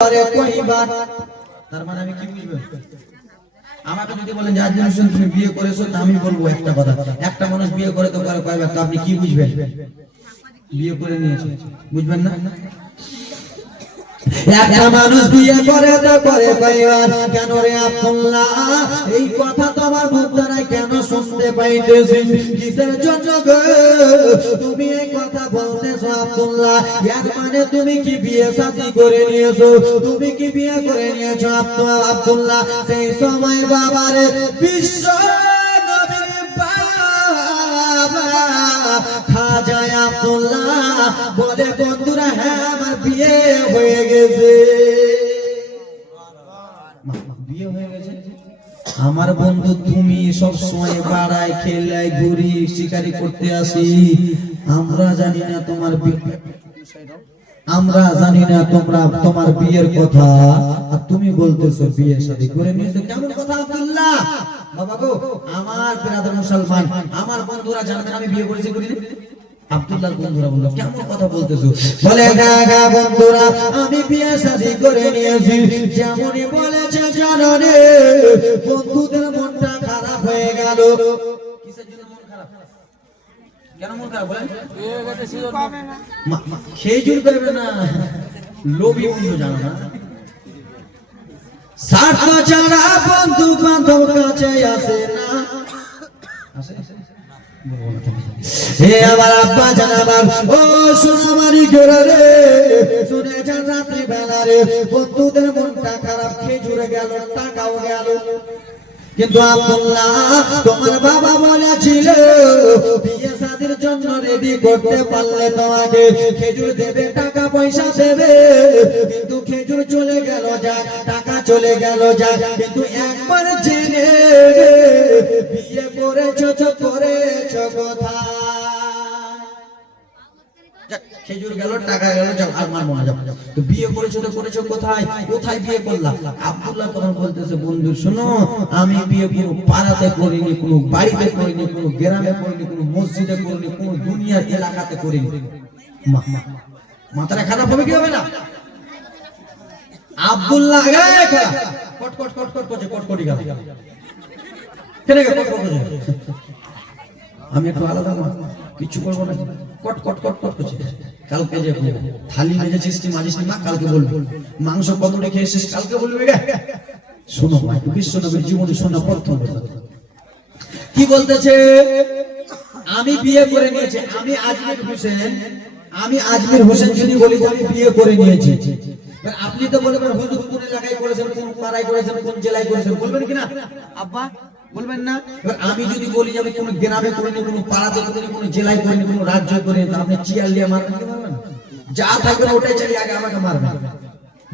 তার মানে আমি কি বুঝবো? আমাকে যদি বলেন যে আজমির হোসেন তুমি বিয়ে করেছো, আমি বলবো একটা কথা, একটা মানুষ বিয়ে করে তো করে কয়বার, তো আপনি কি বুঝবেন? বিয়ে করে নিয়েছে, বুঝবেন না? একটা মানুষ বিয়ে করে তো করে কয়বার, কেন রে আব্দুল্লাহ? এই কথা তোমার মুখ দ্বারা কেন শুনতে পাইতেছি? কিসের জন্য গো তুমি এই কথা বলতেছো আব্দুল্লাহ? এর মানে তুমি কি বিয়ে শাদী করে নিয়েছো? তুমি কি বিয়ে করে নিয়েছো আব্দুল্লাহ? সেই সময় বাবার বিশ্ব নবীর বাবা খাজা আব্দুল্লাহ বলে, বন্ধুরা হ্যাঁ আমার বিয়ে হয়ে গেছে। বিয়ে হয়ে গেছে? আমার বন্ধু তুমি সব সময় পাড়ায় খেলায় ঘুরি শিকারি করতে আসি, আমরা জানি না তোমার তোমার বিয়ের কথা, আর তুমি বলতেছো বিয়ে শাদী করে নিয়েছো। কেমন কথা আব্দুল্লাহ? বাবা গো, আমার ব্রাদার মুসলমান, আমার বন্ধুরা জানবেন আমি বিয়ে করেছি করিনি। আব্দুল্লাহর বন্ধুরা বলল, কেমন কথা বলতেছো? বলে গা বন্ধুরা আমি বিয়ে শাদী করে নিয়েছি। যেমনই বলেছে জানো রে, বন্ধুদের মনটা খারাপ হয়ে গেল। কিসের জন্য মন খারাপ? কেন মন খারাপ বলেন? খেজুর পাবে না, লোভী বন্ধু, জানো না? স্বার্থ ছাড়া বন্ধু বান্ধব কাছে আসে না। হে আমার আব্বা জানাবার, ও সোনামারি ঘোরা রে, শুনে যান রাত্রি বেলা রে, বন্ধুদের মনটা খারাপ, খেজুরে গেল, টাকাও গেল। কিন্তু আব্দুল্লাহ তোমার বাবা বলেছিল বিয়ে শাদীর জন্য রেডি করতে পারলে তোমাকে খেজুর দেবে, টাকা পয়সা দেবে। কিন্তু খেজুর চলে গেল যাক, টাকা চলে গেল যাক, কিন্তু একবার জেনে বিয়ে করেছো কোথায়? খেজুর গেল, টাকা গেল, যাও আর মারবো না, যাও। তো বিয়ে করেছো কোথায়? কোথায় বিয়ে করলাম? আব্দুল্লাহ তখন বলতেছে, বন্ধু শোনো, আমি বিয়ে কোনো পাড়াতে করিনি, কোনো বাড়িতে করিনি, কোনো গ্রামে করিনি, কোনো মসজিদে করিনি, কোনো দুনিয়ার এলাকাতে করিনি। মাথাটা খারাপ হবে কি হবে না? আব্দুল্লাহ কটকটি গেল, আমি একটু আলাদা কিছু করবো না, কট করছে। কালকে যে থালি মেজেছিস মাজিস মা, কালকে বলবো। মাংস কত রেখে এসেছিস, কালকে বলবে। শোনো একটু বিশ্ব নবীর জীবনী শোনা প্রথম কি বলতেছে। আমি বিয়ে করে নিয়েছি, আমি আজমির হোসেন যদি বলি যে আমি বিয়ে করে নিয়েছি, আপনি তো বলবেন হুজুর কোন এলাকায় করেছেন, কোন পাড়ায় করেছেন, কোন জেলায় করেছেন, বলবেন কিনা আব্বা? বলবেন না? আমি যদি বলি যে আমি কোন গ্রামে করিনি, কোন পাড়াতে করিনি, কোন জেলায় করিনি, কোন রাজ্যে করিনি, তা আপনি চিয়াল দিয়ে মারবেন কি মারবেন? যা থাকবে ওটাই চালিয়ে আগে আমাকে মারবেন।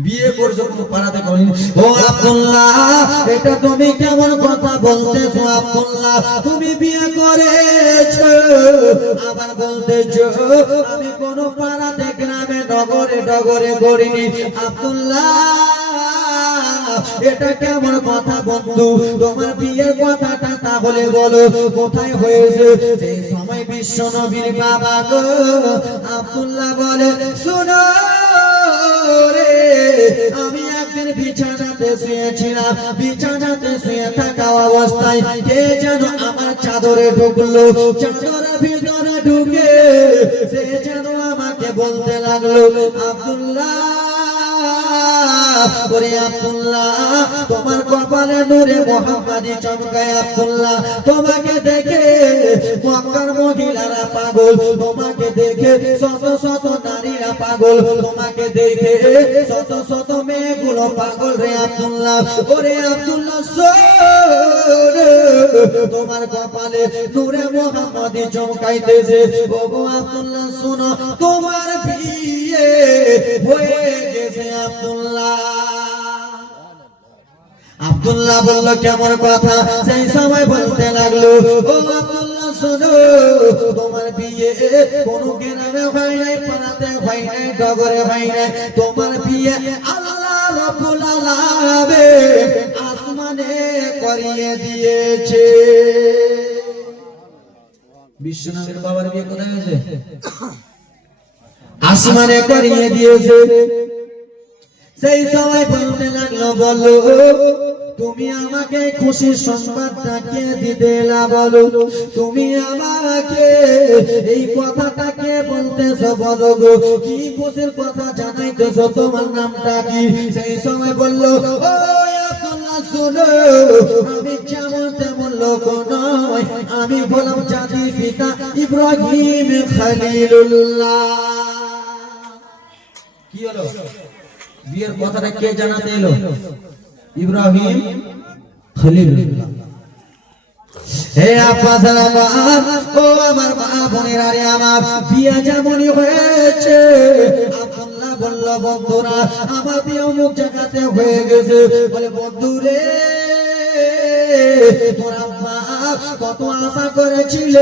বিয়ে করছো কোন পাড়াতে করিনি। ও আব্দুল্লাহ, এটা তুমি কেমন কথা বলতেছো আব্দুল্লাহ? তুমি বিয়ে করেছো আবার বলতেছো আমি কোন পাড়াতে গ্রামে নগরে করিনি। আব্দুল্লাহ, এটা কেমন কথা বন্ধু? তোমার বিয়ের কথাটা তাহলে বলো কোথায় হয়েছে? সেই সময় বিশ্ব নবীর বাবা গো আব্দুল্লাহ বলে, শোনো রে, আমি একদিন বিছানাতে শুয়েছিলাম, বিছানাতে শুয়ে থাকা অবস্থায় কে যেন আমার চাদরে ঢুকলো, চাদরের ভিতরে ঢুকে সে যেন আমাকে বলতে লাগলো, আব্দুল্লাহ ওরে আব্দুল্লাহ, তোমার কপালে নূরে মুহাম্মাদি চমকায়। আব্দুল্লাহ, তোমাকে দেখে মক্কার মহিলারা পাগল, তোমাকে দেখে শত নারীরা পাগল, তোমাকে দেখে শত মেয়েগুলো পাগল রে আব্দুল্লাহ। ওরে আব্দুল্লাহ, তোমার কপালে নূরে মুহাম্মাদি চমকাইতেছে। ওগো আব্দুল্লাহ শোনো, তোমার বিয়ে হয়ে গেছে। আব্দুল্লাহ বলল, কেমন কথা? সেই সময় বলতে লাগলো, ও আব্দুল্লাহ শোনো, তোমার বিয়ে কোন গ্রামে হয় নাই, পাড়াতে হয় নাই, ডগরে হয় নাই, তোমার বিয়ে আল্লাহ রাব্বুল আলামিন আসমানে করিয়ে দিয়েছে। বিশ্বনবীর বাবার বিয়ে কোথায় হয়েছে? আসমানে করিয়ে দিয়েছে। সেই সময় বলতে লাগলো, বলো তুমি আমাকে খুশির সংবাদটা কে দিতে এলা, বলো তুমি আমাকে এই কথাটাকে বলতেছো, বলো গো কি খুশির কথা জানাইতেছো, তোমার নামটা কি? সেই সময় বললো, ও আব্দুল্লাহ শোনো, আমি যেমন তেমন লোক নয়, আমি বললাম জাতি পিতা ইব্রাহিম খলিলুল্লাহ। কি হলো? বিয়ের কথাটা কে জানাতে এলো? ইব্রাহিম খলিলুল্লাহ। হে আব্বা জানাবা, ও আমার মা বোনেরা রে, আমার বিয়ে যেমনই হয়েছে, আব্দুল্লাহ বলল, বন্ধুরা আমার বিয়ে অমুক জায়গাতে হয়ে গেছে। বলে, বন্ধুরে তোর আব্বা কত আশা করেছিল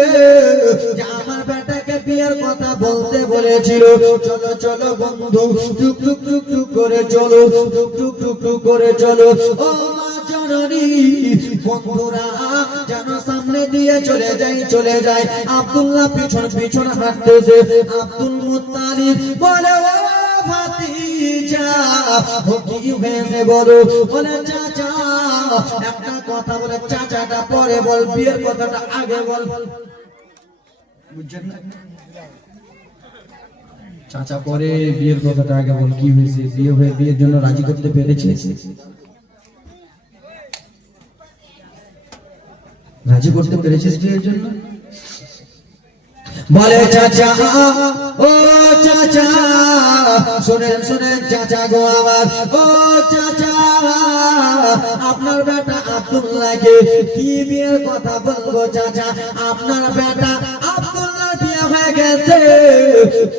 যে আমার বেটাকে বিয়ের কথা বলতে বলেছিল। চলো চলো বন্ধু, টুক টুক টুক টুক করে চলো, টুক টুক টুক টুক করে চলো। ও মা জননী, বন্ধুরা যেন সামনে দিয়ে চলে যাই, চলে যায়। আব্দুল্লাহ পিছন পিছন হাঁটতেছে। আব্দুল মুত্তালিব বলে, ও ভাতিজা ও কি হয়েছে বলো? বলে, চাচা একটা কথা বলে, চাচাটা পরে বল, বিয়ের কথাটা আগে বল। বুঝছেন না? চাচা পরে বিয়ের কথাটা আগে বল, কি হয়েছে? বিয়ে হয়ে বিয়ের জন্য রাজি করতে পেরেছে? রাজি করতে পেরেছিস বিয়ের জন্য? বলে, চাচা ও চাচা শুনেন শুনেন চাচা গো আমার, ও চাচা আপনার বেটা আব্দুল্লাহকে কি বিয়ের কথা বলবো চাচা? আপনার বেটা আব্দুল্লাহ বিয়ে হয়ে গেছে।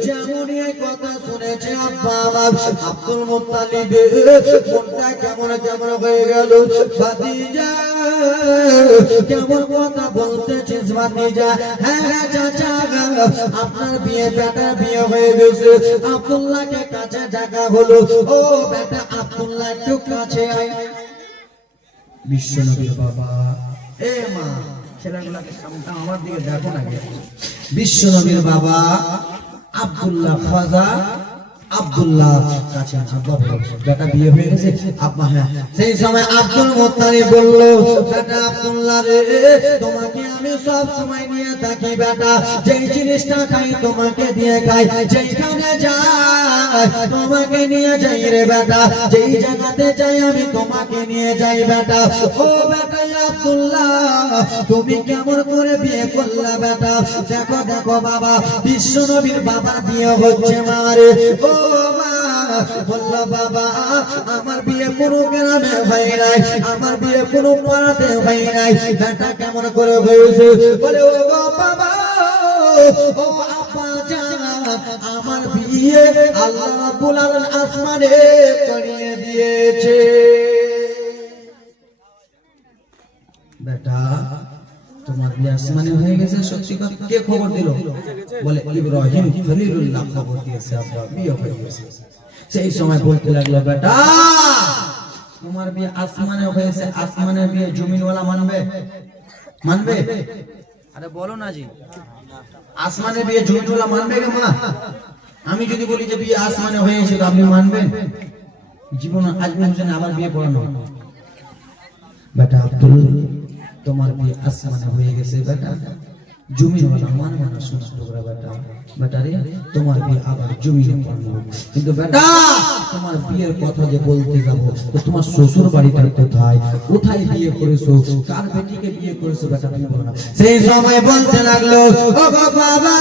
যেমনই এই কথা শুনেছে আব্বা আমার আব্দুল মুত্তালিবের মনটা কেমন কেমন হয়ে গেল। ভাতিজা কেমন কথা বলতেছিস ভাতিজা? হ্যাঁ হ্যাঁ চাচা, আপনার বিয়ে বেটা বিয়ে হয়ে গেছে। আব্দুল্লাহকে কাছে ডাকা হলো, ও বেটা আব্দুল্লাহ একটু কাছে আয়। বিশ্বনবীর বাবা, এ মা ছেলেগুলাকে সামনে আমার দিকে দেখো না। বিশ্বনবীর বাবা আব্দুল্লাহ খাজা আব্দুল্লাহ কাছে আব্বা বেটা বিয়ে হয়ে গেছে আব্বা। হ্যাঁ। সেই সময় আব্দুল মুত্তালিব বলল, বেটা আব্দুল্লাহ রে, তোমাকে আমি সব সময় নিয়ে থাকি বেটা, যেই জিনিসটা খাই তোমাকে দিয়ে খাই, যেখানে যাই তোমাকে নিয়ে যাই রে বেটা, যেই জায়গাতে যাই আমি তোমাকে নিয়ে যাই বেটা। ও বেটা আব্দুল্লাহ, তুমি কেমন করে বিয়ে করলা বেটা? দেখো দেখো বাবা, বিশ্বনবীর বাবা বিয়ে হচ্ছে মারে। ও বলল, বাবা আমার বিয়ে কোনো গ্রামে হয় নাই, আমার বিয়ে কোনো পাড়াতে হয় নাই, বেটা কেমন করে হয়েছে? বলে, ও বাবা ও আপা জান, আমার বিয়ে আল্লাহ রাব্বুল আলামিন আসমানে করিয়ে দিয়েছে। বেটা তোমার বিয়ে আসমানে হয়ে গেছে, সত্যি কথা? কে খবর দিল? বলে, ইব্রাহিম খলিলুল্লাহ খবর দিয়েছে আব্বা বিয়ে হয়ে গেছে। সেই সময় বলতে লাগলো, বেটা তোমার বিয়ে আসমানে হয়েছে, আসমানের বিয়ে জমিনওয়ালা মানবে? মানবে? আরে বলো না জি, আসমানের বিয়ে জমিনওয়ালা মানবে কে মা? আমি যদি বলি যে বিয়ে আসমানে হয়েছে, তো আপনি মানবেন? জীবন আজ পর্যন্ত আবার বিয়ে পড়ানো। বেটা আব্দুল, তোমার বিয়ে আসমানে হয়ে গেছে বেটা, জমিনওয়ালা মানবে না। শোনো তোমরা বেটা, বেটা রে তোমার বিয়ে আবার জমিনে পড়ানো। কিন্তু বেটা তোমার বিয়ের কথা যে বলতে যাবো, তো তোমার শ্বশুর বাড়িটা কোথায়? কোথায় বিয়ে করেছো? কার বেটিকে বিয়ে করেছো বেটা তুমি বলো না। সেই সময় বলতে লাগলো, ও বাবা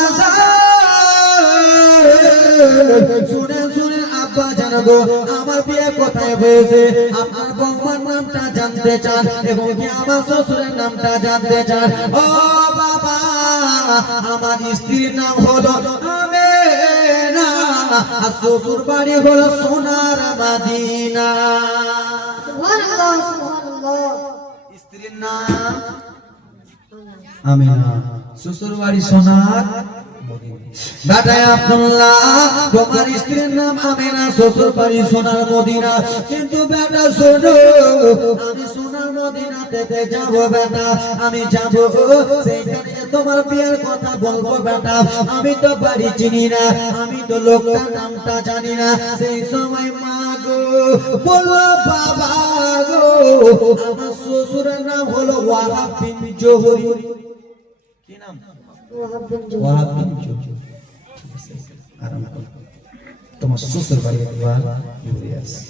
শুনে শুনে আব্বা জানাবো আমার বিয়ে কোথায় হয়েছে, আপনার বৌমার নামটা জানতে চান এবং কি আমার শ্বশুরের নামটা জানতে চান। ও বাবা, আমার স্ত্রীর নাম হলো আমেনা, আর শ্বশুর বাড়ি হলো সোনার মদিনা। সুবহানাল্লাহ সুবহানাল্লাহ। স্ত্রীর নাম আমেনা, শ্বশুর বাড়ি সোনার বেটা আব্দুল্লাহ, তোমার স্ত্রীর নাম আমেনা, শ্বশুর বাড়ি সোনার মদিনা। কিন্তু বেটা শোনো, আমি সোনার মদিনাতে যাব বেটা, আমি যাব সেইখানে তোমার বিয়ের কথা বলবো বেটা। আমি তো বাড়ি চিনি না, আমি তো লোকটার নামটা জানি না। সেই সময় মা গো বললো বাবা গো, আমার শ্বশুরের নাম হলো ওয়াহাব বিন জোহরি। কি নাম? ওয়াহাব বিন জোহরি। আরাম করো, তোমার শ্বশুর বাড়ি একবার ঘুরে আসি।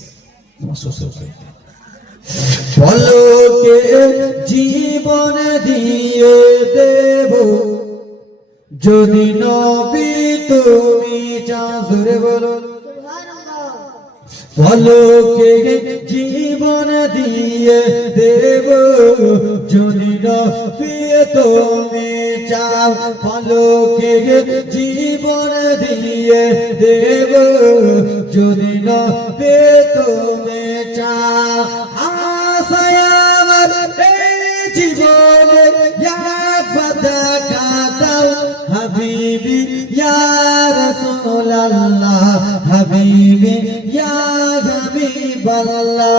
তোমার শ্বশুর বাড়ি বলো কে জীবন দিয়ে দেব যদি নবী তুমি চাও, জোরে বলো। বলো কে জীবন দিয়ে দেব যদি নবী তুমি চাও, বলো কে জীবন দিয়ে দেব যদি নবী তুমি চাও। আশায় আমার এই জীবনে একবার দেখা দাও হাবিবি ইয়া রাসূলুল্লাহ, হাবিবি ইয়া হাবিবাল্লাহ,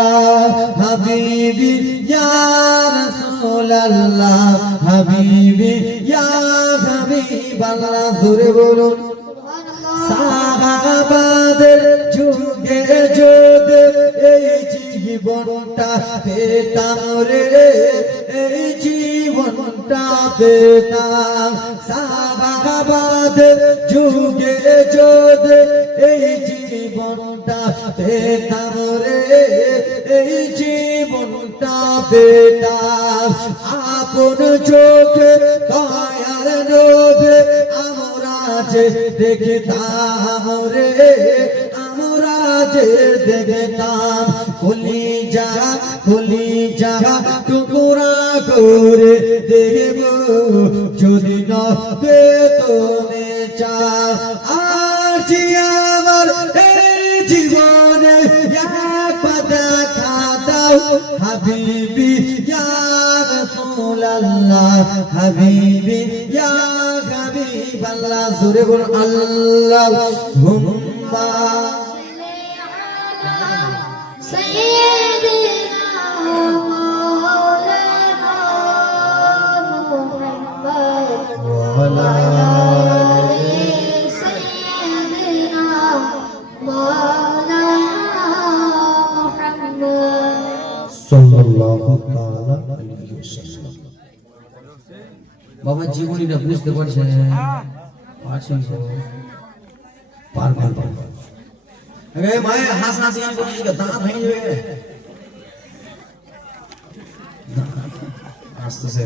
হাবিবি ইয়া রাসূলুল্লাহ, হাবিবি ইয়া হাবিবাল্লাহ। জোরে বলুন। সাহাবাদের যুগে যদি এই জীবনটা পেতাম রে, এই জীবনটা পেতাম। সাহাবাদের যুগে যদি এই জীবনটা পেতাম রে, এই জীবনটা পেতাম। আপন চোখে দয়ার নবী আমরা যে দেখতাম রে, আমরা যে দেখতাম। কলিজা কলিজা টুকরা করে দেব যদি নবে তুমি চাও। আজ আমার এই জীবনে একবার দেখা দাও হাবিবি ইয়া রাসূলুল্লাহ, হাবিবি ইয়া হাবিবাল্লাহ। জোরে বল আল্লাহুম্মা বাবা জীবনীটা বুঝতে পারছেন? পারছেন তো? পারবেন। আরে ভাই হাসি করছিস, দাঁত ভেঙে যাবে। হাসতেছে,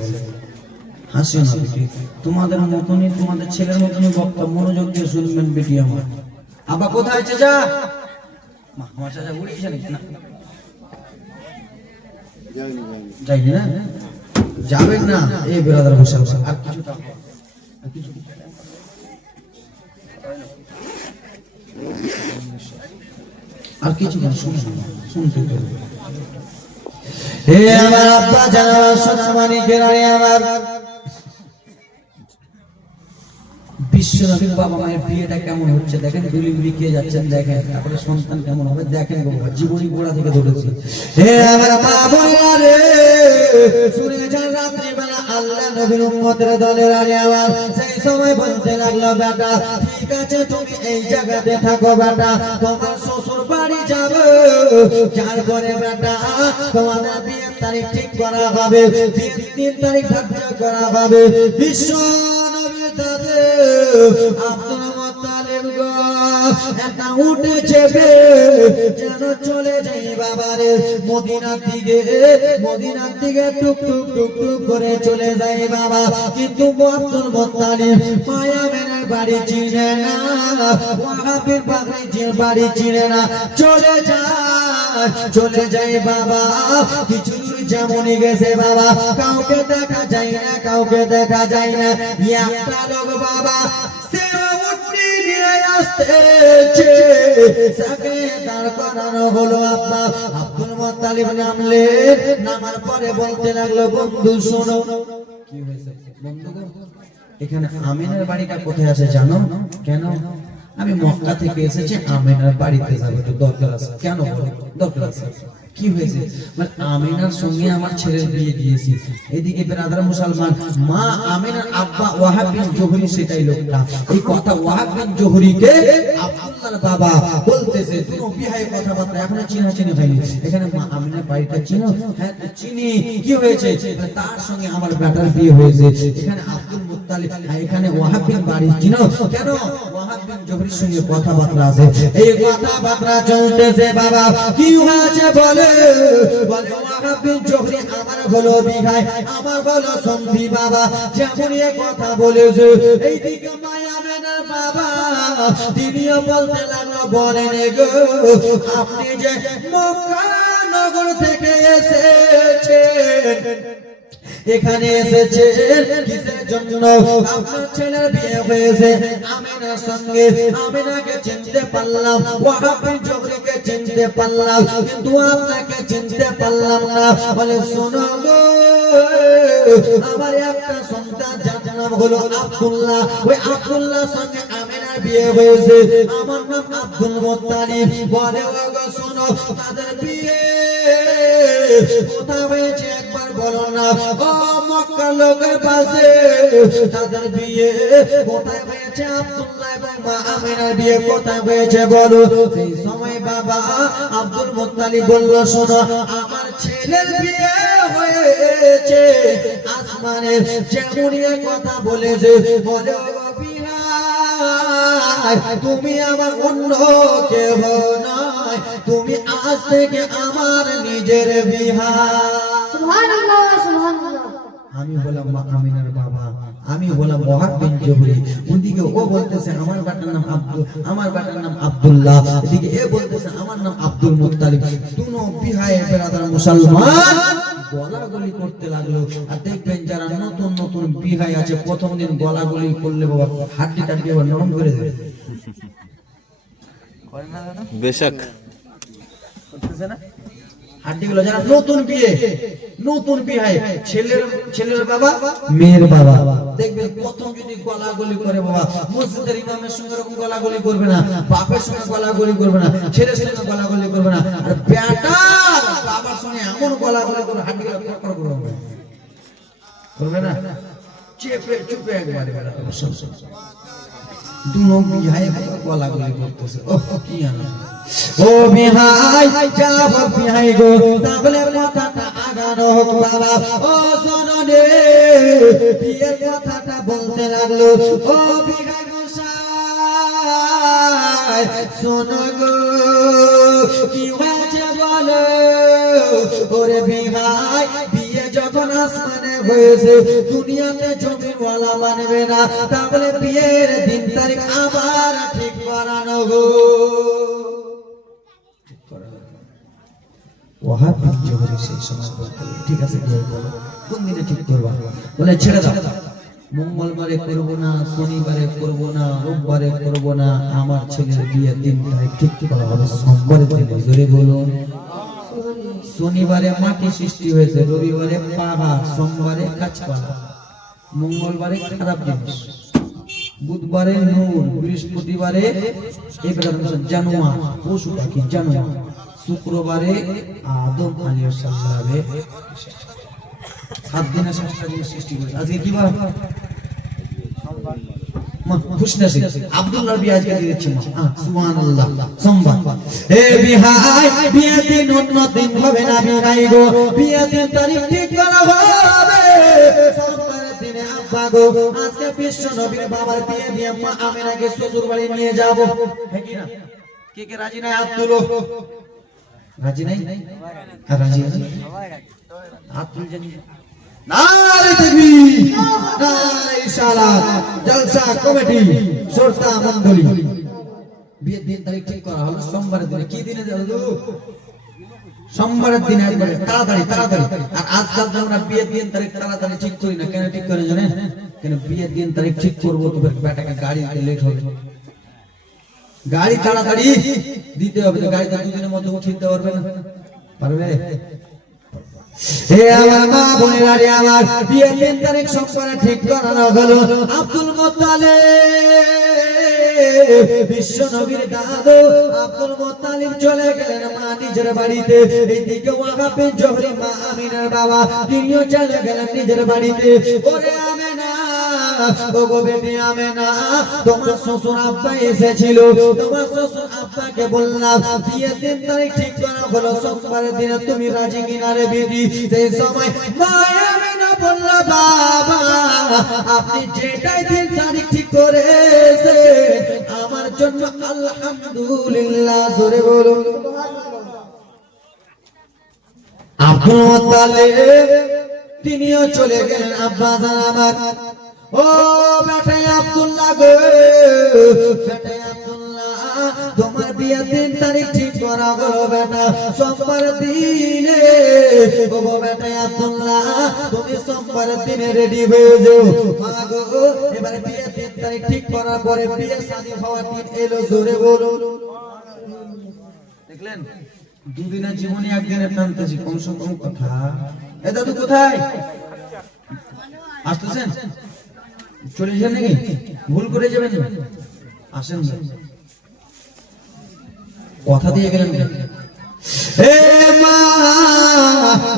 হাসিও না বেটি। তোমাদের মতনই, তোমাদের ছেলের মতনই বক্তা, মনোযোগ দিয়ে শুনবেন বেটি আমার। আব্বা কোথায় চাচা? আমার চাচা উড়ে গেছে নাকি? না যাইনি না, যাবেন না। এই ব্রাদার বসে বসে আর কিছু আর কিছু শুনতে হে আমার আব্বা জানা সোনামানি কেরানি আমার বিশ্বনবীর বাবা মায়ের বিয়েটা কেমন হচ্ছে দেখেন, দুলিগুলি কে যাচ্ছেন দেখেন, তারপরে সন্তান কেমন হবে দেখেন। বাবা জীবনী গোড়া থেকে ধরেছি। হে আমার মা বোনেরা রে, শুনে যান রাত্রিবেলা আল্লাহ নবীর উম্মতের দলের আরে আমার সেই সময় বলতে লাগলো বেটা ঠিক আছে তুমি এই জায়গাতে থাকো বেটা, তোমার শ্বশুর বাড়ি যাবে, যার পরে বেটা তোমাদের বিয়ের তারিখ ঠিক করা হবে, বিয়ের 3 তারিখ ধার্য করা হবে। বিশ্ব নবী দাদে আব্দুল মুত্তালিব গো একটা উঠে চেপে যেন চলে যাই বাবারে মদিনার দিকে টুক টুক টুক টুক করে চলে যায় বাবা। কিন্তু আব্দুল মুত্তালিব মায়া মেনের বাড়ি চিনে না, ওয়াহাবের বাড়ি চিনে না, চলে যায় বাবা। কিছু দূর যেমনই গেছে বাবা, কাউকে দেখা যায় না, কাউকে দেখা যায় না। একটা লোক বাবা সে উঠে নিয়ে আসতেছে, তাকে দাঁড় করানো হলো। আব্বা আব্দুল মুত্তালিব নামলেন, নামার পরে বলতে লাগলো বন্ধু শোনো। কি হয়েছে বন্ধু? এখানে আমিনের বাড়িটা কোথায় আছে জানো? কেন? আমি মক্কা থেকে এসেছি, আমিনার বাড়িতে যাবো, একটু দরকার আছে। কেন বলো? দরকার আছে। কি হয়েছে? মানে আমিনার সঙ্গে আমার ছেলের বিয়ে দিয়েছি। এদিকে বেরাদার মুসলমান, মা আমিনার আব্বা ওয়াহাব বিন জোহরি, সেটাই লোকটা। এই কথা ওয়াহাব বিন জোহরিকে আব্দুল্লাহর বাবা বলতেছে, তুমি বিহায় কথাবার্তা এখনো চিনা চিনি হয়নি। এখানে মা আমিনার বাড়িটা চিনো? হ্যাঁ চিনি। কি হয়েছে? তার সঙ্গে আমার বেটার বিয়ে হয়েছে। এখানে আব্দুল মুত্তালিব, এখানে ওয়াহাব বিন বাড়ি চিনো? কেন? ওয়াহাব বিন জোহরির সঙ্গে কথাবার্তা আছে। এই কথাবার্তা চলতেছে বাবা। কি হয়েছে বলে? বলে ওয়াহাব বিন জোহরি আমার হলো বিঘায়, আমার হলো সন্ধি বাবা। যেমন এই কথা বলেছে, এইদিকে মায়া মেনার বাবা তিনিও বলতে লাগলো, বলেন গো আপনি যে মক্কা নগর থেকে এসেছেন, এখানে এসেছে কিসের জন্য? আপনার ছেলের বিয়ে হয়েছে আমিনার সঙ্গে। আমিনাকে চিনতে পারলাম, ওয়াহাব বিন জোহরিকে চিনতে পারলাম, কিন্তু আপনাকে চিনতে পারলাম না। বলে শোনো গো, আমার একটা সন্তান যার নাম হলো আব্দুল্লাহ, ওই আব্দুল্লাহর সঙ্গে আমিনার বিয়ে হয়েছে, আমার নাম আব্দুল মুত্তালিব। বলে ওগো শোনো, তাদের বিয়ে কোথায় হয়েছে একবার বলো না? ও মক্কা লোকের পাশে তাদের বিয়ে কোথায় হয়েছে? আব্দুল্লাহ এবং মা আমিনার বিয়ে কোথায় হয়েছে বলো? সেই সময় বাবা আব্দুল মুত্তালিব বলল, শোনো আমার ছেলের বিয়ে হয়েছে আসমানে। যেমন কথা বলেছে, বলে তুমি আমার অন্য কেহ নয়, তুমি আজ থেকে আমার নিজের বিহার। সুবহানাল্লাহ, সুবহানাল্লাহ। আমি বললাম মা আমিনার বাবা, আমি বললাম ওয়াহাব বিন জোহরি। ওদিকে ও বলতেছে আমার বাটার নাম আব্দুল্লাহ, এদিকে এ বলতেছে আমার নাম আব্দুল মুত্তালিব। দুনো বিহায়ে বেরাদার মুসলমান গলাগলি করতে লাগলো। আর দেখবেন যারা নতুন নতুন বিহাই আছে, প্রথম দিন গলাগলি করলে বাবা হাড্ডি টাড্ডি আবার নরম করে দেবে। বেশক করতেছে না হাড্ডিগুলো। যারা নতুন বিয়ে ছেলের বাবা মেয়ের বাবা, দেখবেন প্রথম যদি গলাগলি করে বাবা, মসজিদের ইমামের সঙ্গে এরকম গলাগলি করবে না, বাপের সঙ্গে গলাগলি করবে না, ছেলের সঙ্গে গলাগলি করবে না, আর বেটার বাবার সঙ্গে এমন গলাগলি করবে হাড্ডিগুলো কড়কড় করবে না, চেপে চুপে একবারে দুনো বিহাই গলাগলি করতেছে। ও কি আনন্দ! ও বিহাই যাব বিহাই গো, তাহলে কথাটা আগানো হোক বাবা। ও শোনে বিয়ের কথাটা বলতে লাগলো। ও বিহাই গোসাই শোনো গো, কি হয়েছে বলো? ওরে বিহাই বিয়ে যখন আসমানে হয়েছে, দুনিয়াতে জমিওয়ালা মানবে না, তাহলে বিয়ের দিন তারিখ আবার ঠিক করানো গো। ওয়াহাব বিন জোহরি সেই সময় বলতে, ঠিক আছে বিয়ে বলো, কোন দিনে ঠিক করবা? বলে ছেড়ে দাও, মঙ্গলবারে করব না, শনিবারে করব না, রোববারে করব না, আমার ছেলের বিয়ের দিন তারিখ ঠিক করা হবে সোমবারের দিনে। জোরে বলুন। শনিবারে মাটি সৃষ্টি হয়েছে, রবিবারে পাহাড়, সোমবারে গাছপালা, মঙ্গলবারে খারাপ জিনিস, বুধবারে নূর, বৃহস্পতিবারে জানোয়ার, পশু পাখি জানোয়ার, শুক্রবারে আদম আলাইহিস সালামের 7 দিনে 7টা জিনিস সৃষ্টি করেছে। আজকে কি বার? খুশনসি আব্দুল্লাহর বিয়ে আজকে দিয়েছি। সুবহানাল্লাহ, সোমবার। হে বিহাই বিয়ে দিন অন্য দিন হবে না বিহাই গো, বিয়ে দিন তারিখ ঠিক করা হবে সোমবারের দিনে। আব্বা গো আজকে বিশ্ব নবীর বাবার বিয়ে দিয়ে মা আমিনাকে শ্বশুর বাড়ি নিয়ে যাব। হ্যাঁ কি না? কে কে রাজি নাই? হাত তুলো। রাজি নাই? হ্যাঁ রাজি আছে, হাত তুলছেন। নারে তাকবীর, নারে ইসালাত, জলসা কমিটি, সরতা মণ্ডলী। বিয়ের দিন তারিখ ঠিক করা হলো সোমবারের দিনে। কি দিনে জানো? সোমবারের দিনে একবারে তাড়াতাড়ি। আর আজকাল তো আমরা বিয়ের দিন তারিখ তাড়াতাড়ি ঠিক করি না। কেন ঠিক করে জানেন? কেন বিয়ের দিন তারিখ ঠিক করবো তো বেটাকে গাড়ি লেট হবে, গাড়ি তাড়াতাড়ি দিতে হবে। গাড়িটা 2 দিনের মধ্যে উঠিয়ে দিতে পারবে না? পারবে? হে আমার মা বোনেরা রে, আমার বিয়ের দিন তারিখ সোমবারে ঠিক করানো হলো। আব্দুল মুত্তালিব বিশ্ব নবীর দাদু আব্দুল মুত্তালিব চলে গেলেন মা নিজের বাড়িতে। এইদিকে ওয়াহাব বিন জোহরি মা আমিনার বাবা তিনিও চলে গেলেন নিজের বাড়িতে। ওরে আমেনা, ওগো বেটি আমেনা, তোমার শ্বশুর আব্বা এসেছিল, তোমার শ্বশুর আব্বাকে বললাম বিয়ের দিন তারিখ ঠিক করা হলো সোমবারের দিনে, তুমি রাজি কিনা রে বেটি? সেই সময় মা আমেনা বলল বাবা আপনি যেটাই দিন তারিখ ঠিক করেছেন আমার জন্য আলহামদুলিল্লাহ, জোরে বলুন। আব্দুল মুত্তালিব তিনিও চলে গেলেন। আব্বা জান আমার, ও বেটাই আব্দুল্লাহ গো, বেটাই আব্দুল্লাহ তোমার বিয়ের দিন তারিখ ঠিক করা হলো বেটা সোমবার দিনে। ও বেটাই আব্দুল্লাহ তুমি সোমবার দিনে রেডি হয়ে যাও। মা গো এবারে বিয়ের দিন তারিখ ঠিক করার পরে বিয়ে শাদী হওয়ার দিন এলো, জোরে বলুন। দেখলেন দুদিনের জীবনে একদিনের টানতেছি, কমসে কম কথা। এ দাদু কোথায় আসতেছেন? চলে যান নাকি? ভুল করে যাবেন না, আসেন না, কথা দিয়ে গেলেন। হে মা,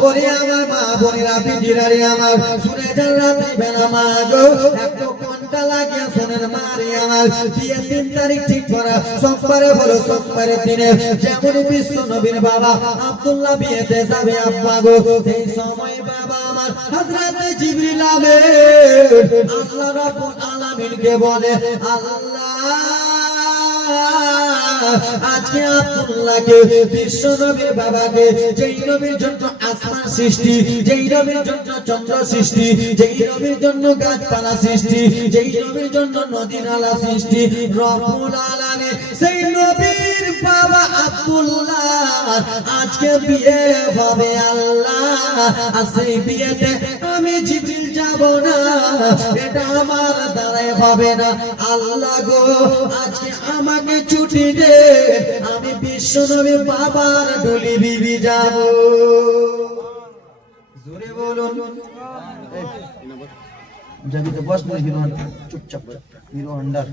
ওরে আমার মা বোনেরা পিটিরা রে আমার, শুনে যান রাতে বেলা মা গো একটু কোনটা লাগিয়ে শোনেন মা রে আমার। বিয়ের দিন তারিখ ঠিক করা সোমবারে হলো, সোমবারের দিনে যেমন বিশ্ব নবীর বাবা আব্দুল্লাহ বিয়েতে যাবে আব্বা গো, সেই সময় বাবা আমার হযরত জিবরিল আমিন আল্লাহ রাব্বুল আলামিনকে বলে আল্লাহ আজকে আব্দুল্লাহকে বিশ্ব নবীর বাবাকে, যেই নবীর জন্য আসমান সৃষ্টি, যেই নবীর জন্য চন্দ্র সৃষ্টি, যেই নবীর জন্য গাছপালা সৃষ্টি, যেই নবীর জন্য নদী নালা সৃষ্টি, রব্বুল আলামিন সেই নবীর বাবা আব্দুল্লাহ আজকে বিয়ে হবে আল্লাহ। আর সেই বিয়েতে আমি জিবরিল যাব না, এটা আমার দ্বারাই হবে না। আল্লাহ গো আজকে আমাকে ছুটি দে, আমি বিশ্ব নবীর বাবার ডুলি বিবি যাব, জোরে বলুন। যাবি তো বস না, হিরো চুপচাপ, হিরো হন্ডার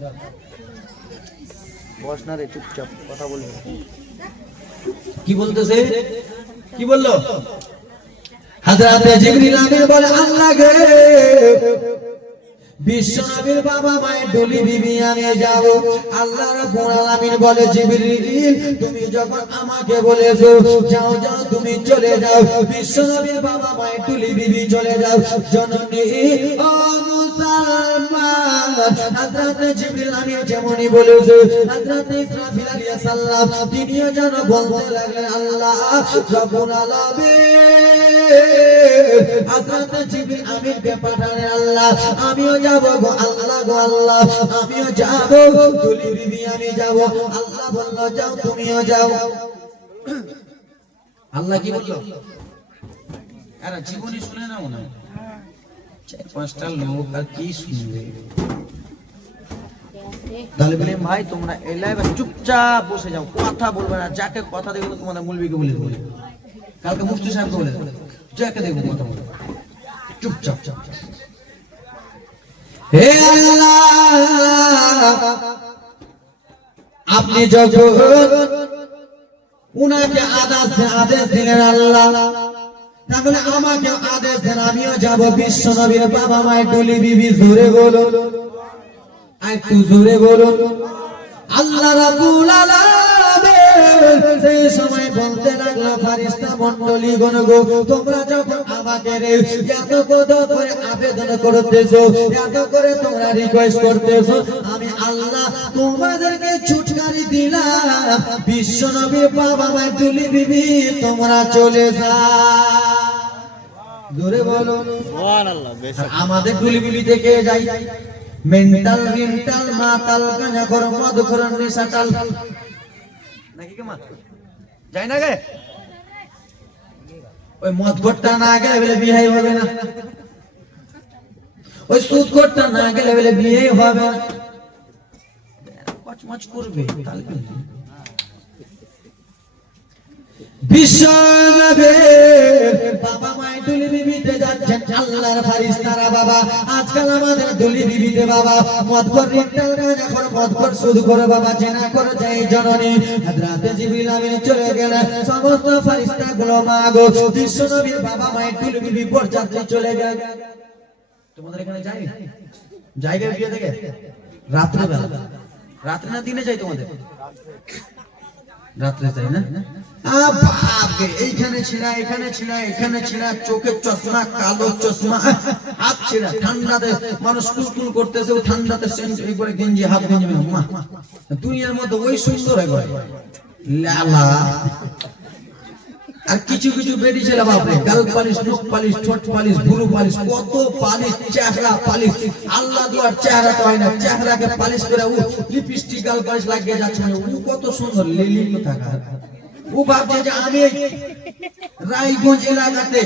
বস না রে, চুপচাপ কথা বলবি। কি বলতেছে? কি বললো? হযরত জিবরিল আমিন বলে আল্লাহ গে বিশ্ব নবীর বাবা মায়ের ডলি বিবি আমি যাব। আল্লাহ রাব্বুল আলামিন বলে জিবরিল তুমি যখন আমাকে বলেছো যাও যাও তুমি চলে যাও, বিশ্ব নবীর বাবা মায়ের ডলি বিবি চলে যাও। জননী ও মুসলমান, হযরত জিবরিল আমিন যেমনই বলেছে হযরত ইসরাফিল আলাইহিস সালাম তিনিও যেন বলতে লাগলেন আল্লাহ রাব্বুল আলামিন হযরত জিবরিল আমিনকে পাঠালেন আল্লাহ আমিও যাব গো আল্লাহ গো আল্লাহ আমিও যাব, ডলি বিবি আমি যাব। আল্লাহ বলল যাও তুমিও যাও। আল্লাহ কি বলল? আরে জীবনী শুনে নাও না, চার পাঁচটা লোক আর কি শুনবে। তাহলে বলে ভাই তোমরা এলাই চুপচাপ বসে যাও, কথা বলবে না, যাকে কথা দেখবে তোমাদের মৌলবীকে বলে দেবো, কালকে মুফতি সাহেবকে বলে দেবো, যাকে দেখবো কথা বলবে চুপচাপ। হে আল্লাহ আপনি যখন উনাকে আদেশ দিলেন আল্লাহ, তাহলে আমাকে আদেশ দেন আমিও যাব বিশ্ব নবীর বাবা মায়ের ডলি বিবি। জোরে বলুন, একটু জোরে বলুন। আল্লাহ রাব্বুল আলামিন সেই সময় বলতে লাগলো ফেরেশতা মণ্ডলী গণ গো তোমরা যখন আমাকে এত কথা করে আবেদন করতেছো, এত করে তোমরা রিকোয়েস্ট করতেছো, আমি আল্লাহ তোমাদেরকে ছুটকারি দিলাম, বিশ্ব নবীর বাবা মায়ের ডলি বিবি তোমরা চলে যাও। জোরে বলো সুবহানাল্লাহ। আমাদের ডলি বিবি থেকে যাই মেন্টাল মেন্টাল মাতাল গাঁজা খোর মদ খোর নেশাটাল নাকি কে মা যাই না গে, ওই মদ খোরটা না গেলে বলে বিয়ে হবে না, ওই সুদ খোরটা না গেলে বলে বিয়ে হবে না, কচমচ করবে তাহলে বিশ্ব নবীর বাবা মায়ের ডলি বিবিতে যাচ্ছে যাচ্ছেন আল্লাহর ফারিস্তারা বাবা। আজকাল আমাদের দুলি বিবিতে বাবা মদখোর রিক্তাল গাঁজাখোর মদখোর সুদ করে বাবা জেনা করে যায় জননী হযরত জিবরিল আমিন চলে গেলেন সমস্ত ফারিস্তাগুলো মাগো বিশ্ব নবীর বাবা মায়ের দুলি বিবি বরযাত্রী চলে গেল। তোমাদের এখানে যাই জায়গা বিয়ে দেখে রাত্রে বেলা রাত্রে না দিনে যাই তোমাদের রাত্রে যাই না বাপরে এইখানে ছিনা এখানে ছিনা এখানে ছিনা চোখের চশমা কালো চশমা হাত ছিনা ঠান্ডাতে মানুষ কুলকুল করতেছে ঠান্ডাতে সেন্টারি করে গেঞ্জি হাত গেঞ্জি মা দুনিয়ার মধ্যে ওই সুন্দর একবার লালা আর কিছু কিছু বেডি ছেলে বাপরে গাল পালিশ নখ পালিশ ঠোঁট পালিশ ভুরু পালিশ কত পালিশ চেহারা পালিশ আল্লাহ দুয়ার চেহারা তো হয় না চেহারাকে পালিশ করে ও লিপস্টিক গাল পালিশ লাগিয়ে যাচ্ছে মানে ও কত সুন্দর লেলি থাকা ও ভাবছে যে আমি রায়গঞ্জ এলাকাতে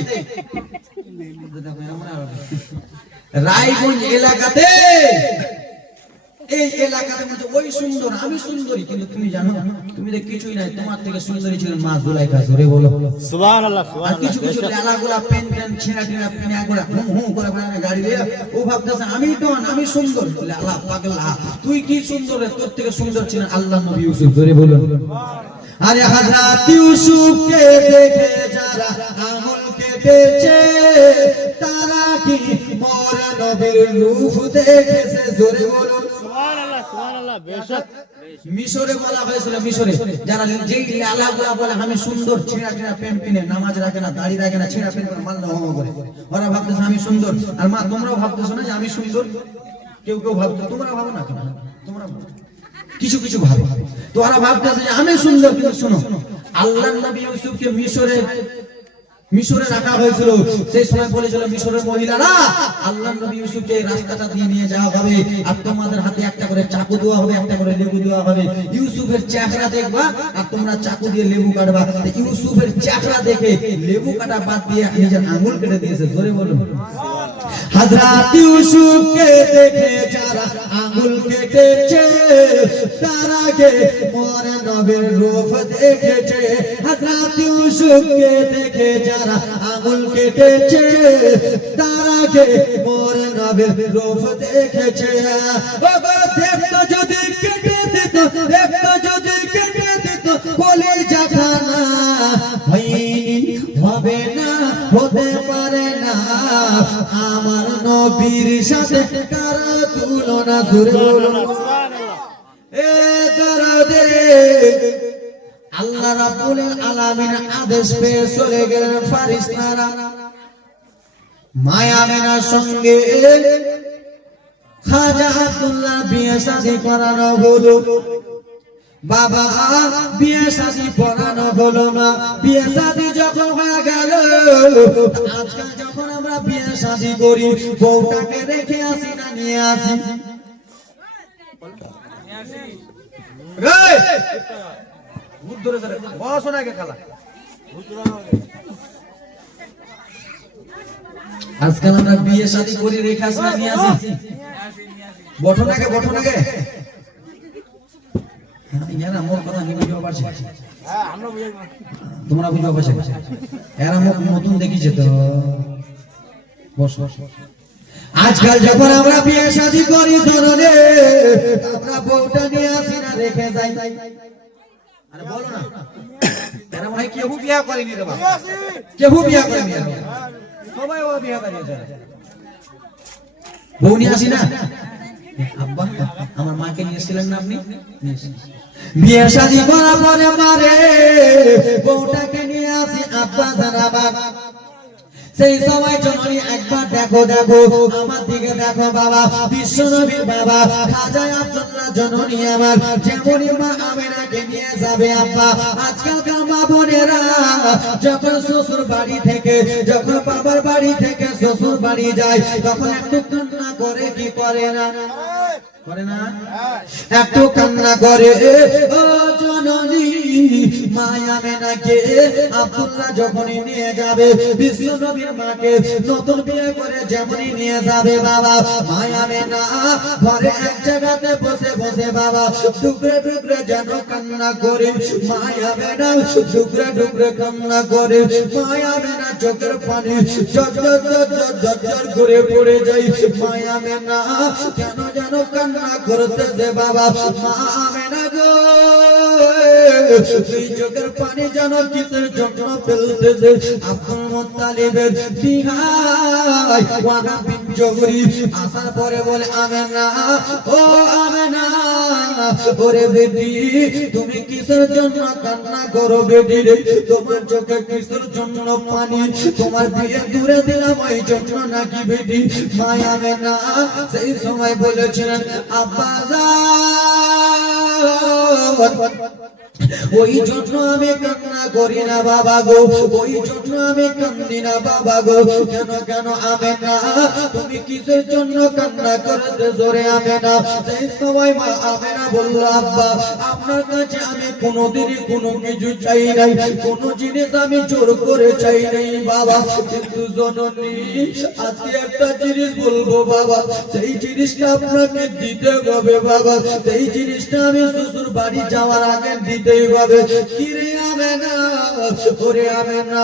এই এলাকাতে মধ্যে ওই সুন্দর আমি সুন্দরী কিন্তু তুমি জানো তুমি তো কিছুই নাই তোমার থেকে সুন্দরী ছিলেন মা জুলাইখা জোরে বলো সুবহানাল্লাহ সুবহানাল্লাহ কিছু কিছু লালাগুলা পেন পেন ছিনা ছিনা পিনা করে হুম করে বানা গাড়ি দিয়ে ও ভাবতেছে আমি তো আমি সুন্দর বলে আল্লাহ পাগলা তুই কি সুন্দর রে তোর থেকে সুন্দর ছিলেন আল্লাহর নবী ইউসুফ জোরে বলো আরে হযরত ইউসুফকে দেখে যারা আঙুল কেটেছে তারা কি মোর নবীর রূপ দেখেছে জোরে বলো সুবহানাল্লাহ সুবহানাল্লাহ বেশক মিশরে বলা হয়েছিল মিশরে যারা যেই লালাগুলা বলে আমি সুন্দর ছিনা ছিনা পেন পিনে নামাজ রাখে না দাড়ি রাখে না ছিনা পেন করে মাল্লা হোম করে ওরা ভাবতেছে আমি সুন্দর আর মা তোমরাও ভাবতেছো না যে আমি সুন্দর কেউ কেউ ভাবতো তোমরা ভাবো না কেন তোমরা কিছু কিছু ভাবে তো ওরা ভাবতেছে যে আমি সুন্দর কিন্তু শোনো আল্লাহর নবী ইউসুফকে মিশরে রাখা হয়েছিল সেই সময় বলেছিল মিশরের মহিলারা আল্লাহর নবী ইউসুফকে এই রাস্তাটা দিয়ে নিয়ে যাওয়া হবে আর তোমাদের হাতে একটা করে চাকু দেওয়া হবে একটা করে লেবু দেওয়া হবে ইউসুফের চেহারা দেখবা আর তোমরা চাকু দিয়ে লেবু কাটবা ইউসুফের চেহারা দেখে লেবু কাটা বাদ দিয়ে নিজের আঙুল কেটে দিয়েছে জোরে বলুন হযরত ইউসুফকে দেখে যারা আঙুল কেটেছে তারা কে মোর নবীর রূপ দেখেছে হযরত ইউসুফকে দেখে যারা আঙুল কেটেছে তারা কে মোর নবীর রূপ দেখেছে ও দেখতো যদি কেটে দিত দেখতো যদি কেটে দিত কলিজা খানা হয়নি হবে না হতে পারে না আমার নবীর সাথে কার তুলনা জোরে বলুন এ দরদে আল্লাহ রাব্বুল আলামিন আদেশ পেয়ে চলে গেলেন ফারিস্তারা মায়া মেনার সঙ্গে খাজা আব্দুল্লাহ বিয়ে শাদী করানো হলো বাবা বিয়ে শাদী পড়ানো হলো না বিয়ে শাদী যখন হয়ে গেল আজকাল যখন আমরা বিয়ে শাদী করি বউটাকে রেখে আসি না নিয়ে আসি আজকাল আমরা বিয়ে শাদী করি রেখে আসি না নিয়ে আসি বটনাকে এরা মোর কথা নিয়ে বুঝতে পারছে তোমরা বুঝতে পারছো এরা নতুন দেখিছে তো বস আজকাল যখন আমরা বিয়ে শাদী করি ধরনে আমরা বউটা নিয়ে আসি না রেখে যাই আরে বলো না এরা মনে হয় কেউ বিয়ে করেনি রে বাবা কেউ বিয়ে করেনি সবাই ও বিয়ে করেছে বউ নিয়ে আসি না আব্বা আমার মাকে নিয়েছিলেন না আপনি বিয়ে শাদী করার পরে মারে বউটাকে নিয়ে আসি আব্বা জানাবা সেই সময় জননী একবার দেখো আমার দিকে দেখো বাবা বিশ্ব নবীর বাবা খাজা আব্দুল্লাহ জননী আমার যেমনই মা আমেনাকে নিয়ে যাবে আব্বা আজকালকার মা বোনেরা যখন শ্বশুর বাড়ি থেকে যখন বাবার বাড়ি থেকে শ্বশুর বাড়ি যায় তখন একটু কান্না করে কি করে না একটু কান্না করে ও জননী মায়া মেনাকে আব্দুল্লাহ যখনই নিয়ে যাবে বিশ্ব নবীর মাকে নতুন বিয়ে করে যেমনই নিয়ে যাবে বাবা মায়া মেনা ঘরে এক জায়গাতে বসে বসে বাবা টুকরে টুকরে যেন কান্না করে মায়া মেনা টুকরে টুকরে কান্না করে মায়া মেনা চোখের পানি ঝরঝর করে পড়ে যায়। মায়া মেনা কেন যেন কান্না করতেছে বাবা। মা আমেনা গো দুই চোখের পানি যেন কিসের জন্য ফেলতেছে। আব্দুল মুত্তালিবের বিহাই ওয়াহাব বিন জহরি আসার পরে বলে আমেনা ও আমেনা ওরে বেটি তুমি কিসের জন্য কান্না করো বেটি রে? তোমার চোখে কিসের জন্য পানি? তোমার বিয়ে দূরে দিলাম ওই জন্য নাকি বেটি? মায়া আমেনা সেই সময় বলেছিলেন আব্বা ওই জন্য আমি কান্না করি না বাবা গো, ওই জন্য আমি কান্দি না বাবা গো। কেন কেন আমেনা তুমি কিসের জন্য কান্না করতে জোরে আমেনা? সেই সময় মা আমেনা বলল আব্বা আপনার কাছে আমি কোনোদিনই কোনো কিছু চাই নাই, কোনো জিনিস আমি জোর করে চাই নাই বাবা। কিন্তু জননী আজকে একটা জিনিস বলবো বাবা, সেই জিনিসটা আপনাকে দিতে হবে বাবা। সেই জিনিসটা আমি শ্বশুর বাড়ি যাওয়ার আগে দিতেই হবে। কি রে আমেনা ওরে আমেনা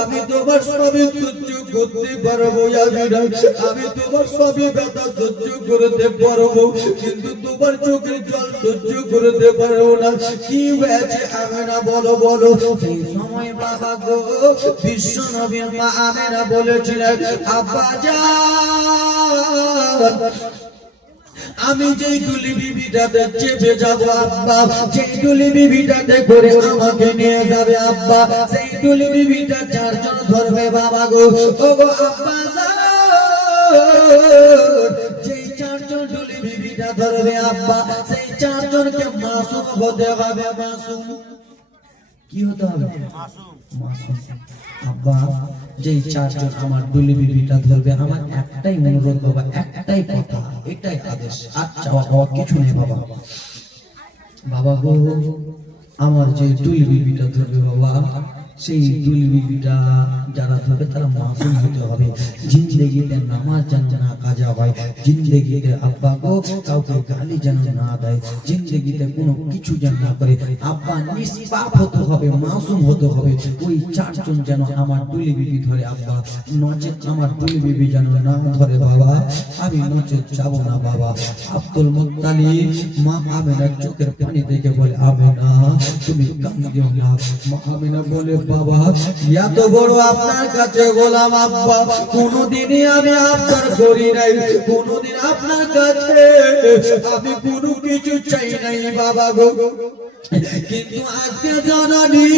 আমি তোমার সবই সহ্য করতে পারবো আমেনা, আমি তোমার সবই ব্যথা সহ্য করতে পারবো, কিন্তু তোমার চোখের জল সহ্য করতে পারবো না। কি হয়েছে আমেনা বলো বলো। সেই সময় বাবা গো বিশ্ব নবীর মা আমেনা বলেছিলেন আব্বা জান আমি যেই ডুলি বিবিটাতে চেপে যাবো আব্বা, যেই ডুলি বিবিটাতে করে আমাকে নিয়ে যাবে আব্বা, সেই ডুলি বিবিটা চারজন ধরবে বাবা গো। ও গো আব্বা যেই চারজন ডুলি বিবিটা ধরবে আব্বা, সেই চারজনকে মাসুম হতে হবে। মাসুম কি হতে হবে? মাসুম। আব্বা যেই চারজন আমার ডুলি বিবিটা ধরবে আমার একটাই অনুরোধ বাবা, একটাই কথা, এটাই আদেশ, আর চাওয়া পাওয়া কিছু নেই বাবা। বাবা গো আমার যে ডুলি বিবিটা ধরবে বাবা, সেই ডুলি বিবিটা যারা ধরবে তারা মাসুম হতে হবে। জিন্দেগিতে নামাজ যেন না কাজা হয়, জিন্দেগিতে আব্বা গো কাউকে গালি যেন না দেয়, জিন্দেগিতে কোনো কিছু যেন না করে। আব্বা নিষ্পাপ হতে হবে, মাসুম হতে হবে। ওই চারজন যেন আমার ডুলি বিবি ধরে আব্বা, নচেত আমার ডুলি বিবি যেন না ধরে বাবা, আমি নচেত যাব না বাবা। আব্দুল মুত্তালিব মা আমেনার চোখের পানি দেখে বলে আমেনা তুমি কাঁদিও না। মা আমেনা বলে বাবা এত বড় আপনার কাছে গোলাম আব্বা, কোনোদিনই আমি আপনার করি নাই, কোনোদিন আপনার কাছে আমি কোনো কিছু চাই নাই বাবা গো। কিন্তু আজকে জননী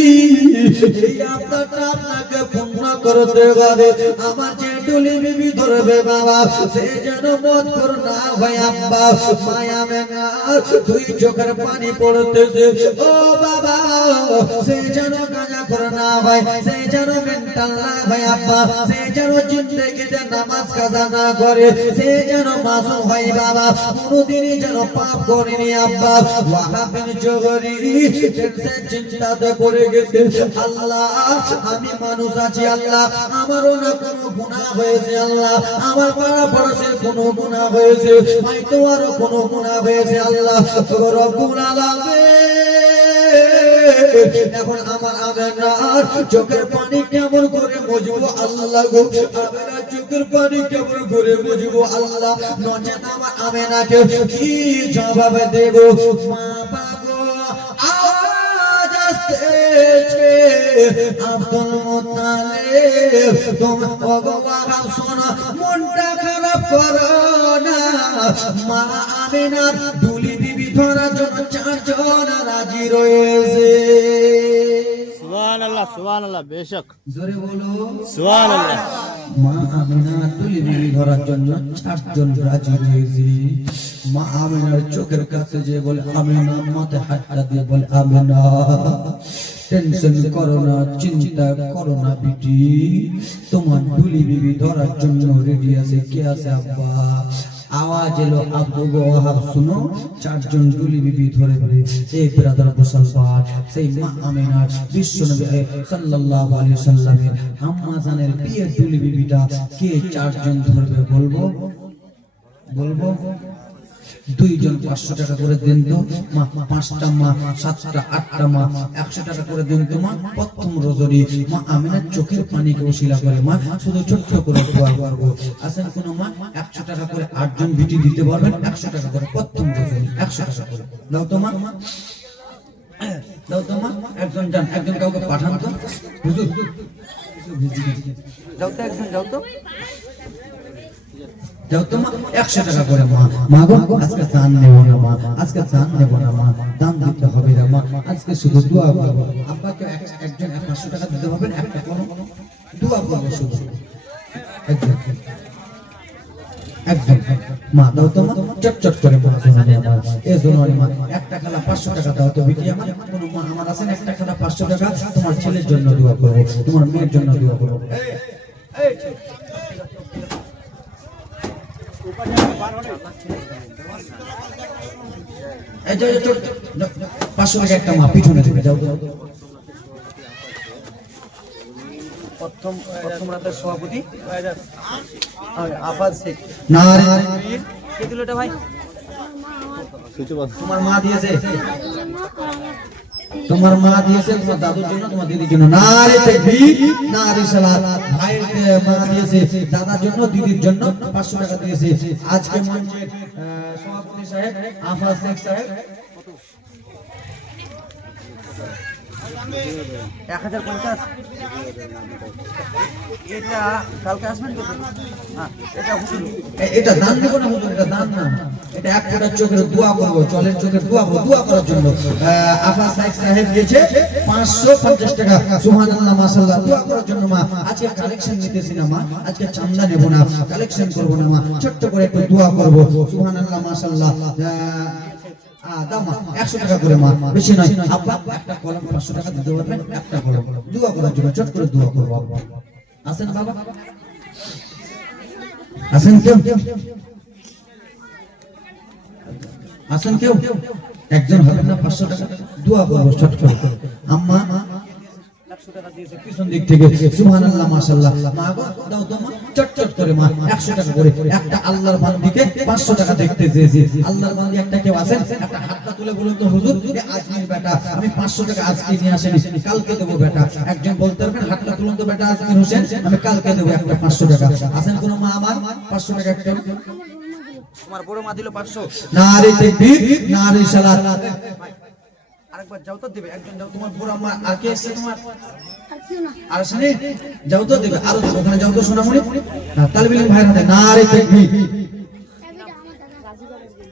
এই আপনারটা আপনাকে পূর্ণ করতে হবে। আমার যে ডুলি বিবি ধরবে বাবা সে যেন মত কর না হয় আব্বা। মায়া মেনা দুই চোখের পানি পড়তেছে ও বাবা, সে যেন গাঁজা কর না হয়, সে যেন মেন্টাল না হয় আব্বা, সে যেন জিন্দেগিতে নামাজ কাজা না করে, সে যেন মাসুম হয় বাবা, কোনোদিনই যেন পাপ করেনি আব্বা। ওয়াহাব বিন জহরি চিন্তাতে পড়ে গেছে আল্লাহ আমি মানুষ আছি আল্লাহ, আমারও না কোনো গুনাহ হয়েছে আল্লাহ, আমার পাড়া পড়োশের কোনো গুনাহ হয়েছে, হয়তো আরো কোনো গুনাহ হয়েছে আল্লাহ রব্বুল আলামিন। এখন আমার আমেনার চোখের পানি কেমন করে মুছবো আল্লাহ গো, আমেনার চোখের পানি কেমন করে মুছবো আল্লাহ, নচেত আমার আমেনাকে কি জবাব দেব? মা বাবা আওয়াজ আসতেছে আব্দুল মুত্তালিব তুমি ওয়াহাব শোনো, মনটা খারাপ করো না। মা আমেনার ডুলি বিবি ধরার জন্য চারজন রাজি রয়েছে। সুবহানাল্লাহ সুবহানাল্লাহ বেশক জোরে বলো সুবহানাল্লাহ। মা আমেনার ডুলি বিবি ধরার জন্য চারজন রাজি রয়েছে। মা আমেনার চোখের কাছে যে বলে আমেনা, মাথায় হাতটা দিয়ে বলে আমেনা টেনশন করো না, চিন্তা করো না বিটি, তোমার ডুলি বিবি ধরার জন্য রেডি আছে। কে আছে আব্বা? আওয়াজ এলো আব্দুল ওয়াহাব শুনো, চারজন ডুলি বিবি ধরে বলে এই ব্রাদার মুসলমান সেই মা আমেনার বিশ্বনবী সাল্লাল্লাহু আলাইহি সাল্লামের আম্মা জানের বিয়ের ডুলি বিবিটা কে চারজন ধরবে বলবো বলবো? দুইজন 500 টাকা করে দেন তো মা, 5টা মা, 7টা 8টা মা 100 টাকা করে দেন তো মা। প্রথম রজনী মা আমিনার চোখের পানিকে ওসিলা করে মা শুধু ছোট্ট করে দোয়া করব। আসেন কোন মা 100 টাকা করে 8 জন বিটি দিতে পারবেন, 100 টাকা করে প্রথম রজনী 100 টাকা করে দাও তো মা, দাও তো মা। একজন যান, একজন কাউকে পাঠান তো হুজুর, যাও তো একজন, যাও তো, যাও তো মা। 100 টাকা করে মা। মা গো আজকে দান নেব না মা, আজকে দান নেব না মা, দান দিতে হবে না মা, আজকে শুধু দোয়া করব। আব্বাকে একজন 500 টাকা দিতে পারবেন, একটা কোনো দোয়া করব শুধু একজন একজন মা। দাও তো মা, চটচট করে মা জোনানি আমার, এ জোনানি মা একটা খালা 500 টাকা দাও তো বিটি আমার। কোন মা আমার আছেন একটা খালা 500 টাকা, তোমার ছেলের জন্য দোয়া করব, তোমার মেয়ের জন্য দোয়া করব। এই এই যাও, যাও, 500 টাকা একটা মা পিছনে থেকে যাও তো। প্রথম রাতের সভাপতি আফাজ শেখ নারে কে দিল এটা ভাই? তোমার মা দিয়েছে, তোমার মা দিয়েছে তোমার দাদুর জন্য, তোমার দিদির জন্য। নারে তাকবীর, নারে সালাত। ভাইয়ের মা দিয়েছে দাদার জন্য, দিদির জন্য 500 টাকা দিয়েছে। আজকে মঞ্চের সভাপতি সাহেব আফাজ শেখ সাহেব 1050। এটা কালকে আসবেন তো? হ্যাঁ, এটা হুজুর। এটা দান দেব না হুজুর, এটা দান না, এটা এক ফোঁটা চোখের দোয়া করব, চলের চোখের দোয়া করব, দোয়া করার জন্য। আফাজ শেখ সাহেব দিয়েছে 550 টাকা। সুবহানাল্লাহ, মাশাআল্লাহ, দোয়া করার জন্য মা। আজকে কালেকশন নিতেছি না মা, আজকে চান্দা নেব না, কালেকশন করব না মা, ছোট্ট করে একটু দোয়া করব। সুবহানাল্লাহ, মাশাআল্লাহ। দাও মা 100 টাকা করে মা, বেশি নয়। আব্বা একটা কলম 500 টাকা দিতে পারবেন, একটা কলম দোয়া করার জন্য, ছোট করে দোয়া করব আব্বা। আসেন বাবা, আসেন কেউ, আসেন কেউ, একজন হবেন না 500 টাকা দোয়া করবো ছোট করে। আম্মা 100 টাকা দিয়েছে পিছন দিক থেকে। সুবহানাল্লাহ, মাশাআল্লাহ। মা গো দাও তো মা, চটচট করে মা 100 টাকা করে। একটা আল্লাহর বান্দিকে 500 টাকা দেখতে চেয়েছি। আল্লাহর বান্দি একটা কেউ আছেন, একটা হাতটা তুলে বলুন তো হুজুর, এ আজমির বেটা, আমি 500 টাকা আজকে নিয়ে আসেনি, কালকে দেবো বেটা। একজন বলতে পারবেন, হাতটা তুলুন তো বেটা আজমির হোসেন, আমি কালকে দেবো একটা 500 টাকা। আছেন কোন মা আমার 500 টাকা একটা? তোমার বড় মা দিল 500। নারে তাকবীর, নারে সালাত। আরেকবার যাও তো দেবে, একজন যাও। তোমার বড় মা আর কে এসেছে তোমার? আর কেউ না। আর শুনে যাও তো দেবে, আরো দেবে, ওখানে যাও তো সোনামণি। তালিব ইলম ভাইয়ের হাতে নারে তাকবীর,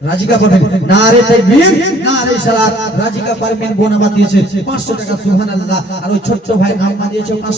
রাজিকা পারবেন, নারে তাকবীর, নারে সালাত। রাজিকা পারবেন বোন আমার দিয়েছে 500 টাকা। সুবহানাল্লাহ। আর ওই ছোট্ট ভাই আম্মা দিয়েছে 500